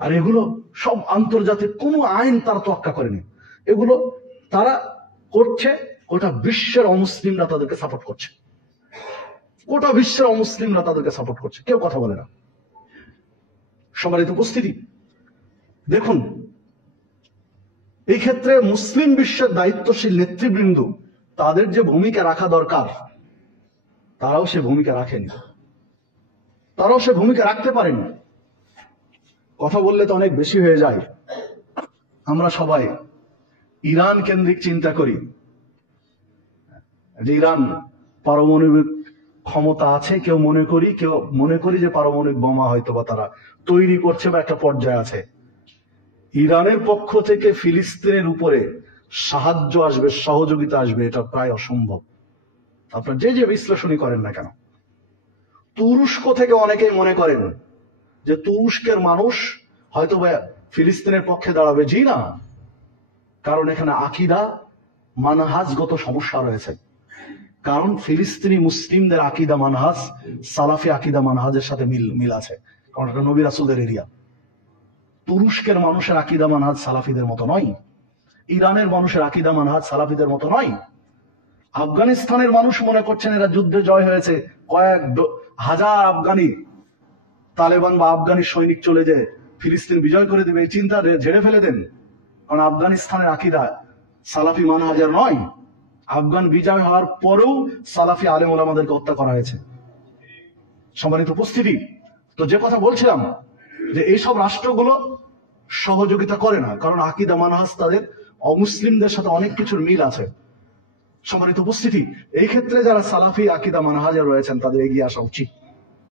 আর এগুলো সব আন্তর্জাতিক কোনো আইন তারা তোয়াক্কা করেনি, এগুলো তারা করছে। গোটা বিশ্বের অমুসলিমরা তাদেরকে সাপোর্ট করছে, গোটা বিশ্বের অমুসলিমরা তাদেরকে সাপোর্ট করছে, কেউ কথা বলে না। সম্মানিত উপস্থিতি, দেখুন এই ক্ষেত্রে মুসলিম বিশ্বের দায়িত্বশীল নেতৃবৃন্দ তাদের যে ভূমিকা রাখা দরকার তারাও সে ভূমিকা রাখেনি, তারাও সে ভূমিকা রাখতে পারেনি। কথা বললে তো অনেক বেশি হয়ে যায়। আমরা সবাই ইরান কেন্দ্রিক চিন্তা করি যে ইরান পারমাণবিক ক্ষমতা আছে, কেউ মনে করি যে পারমাণবিক বোমা হয়তো বা তারা তৈরি করছে বা একটা পর্যায়ে আছে। ইরানের পক্ষ থেকে ফিলিস্তিনের উপরে সাহায্য আসবে, সহযোগিতা আসবে, এটা প্রায় অসম্ভব। আপনার যে বিশ্লেষণই করেন না কেন, তুরস্ক থেকে অনেকেই মনে করেন যে তুরস্কের মানুষ হয়তো বা ফিলিস্তিনের পক্ষে দাঁড়াবে। জি না, কারণ এখানে আকীদা মানহাজগত সমস্যা রয়েছে। কারণ ফিলিস্তিনি মুসলিমদের আকীদা মানহাজ সালাফি আকীদা মানহাজের সাথে মিল আছে, কারণ এটা নবী রাসূলের এরিয়া। তুরস্কের মানুষের আকীদা মানহাজ সালাফিদের মতো নয়, ইরানের মানুষের আকীদা মানহাজ সালাফিদের মতো নয়। আফগানিস্তানের মানুষ মনে করছেন এরা যুদ্ধে জয় হয়েছে, কয়েক হাজার আফগানি তালেবান বা আফগানি সৈনিক চলে যে ফিলিস্তিন বিজয় করে দেবে, এই চিন্তা ঝেড়ে ফেলে দেন। কারণ আফগানিস্তানের আকীদা সালাফি মানহাজের নয়। আফগান বিজয় হওয়ার পরেও সালাফি আলেম ওলামাদেরকে হত্যা করা হয়েছে। সম্মানিত উপস্থিতি, তো যে কথা বলছিলাম যে এইসব রাষ্ট্রগুলো সহযোগিতা করে না, কারণ আকীদা মানহাজ তাদের অমুসলিমদের সাথে অনেক কিছুর মিল আছে। সম্মানিত উপস্থিতি, এই ক্ষেত্রে যারা সালাফি আকীদা মানহাজে রয়েছেন তাদের এগিয়ে আসা উচিত।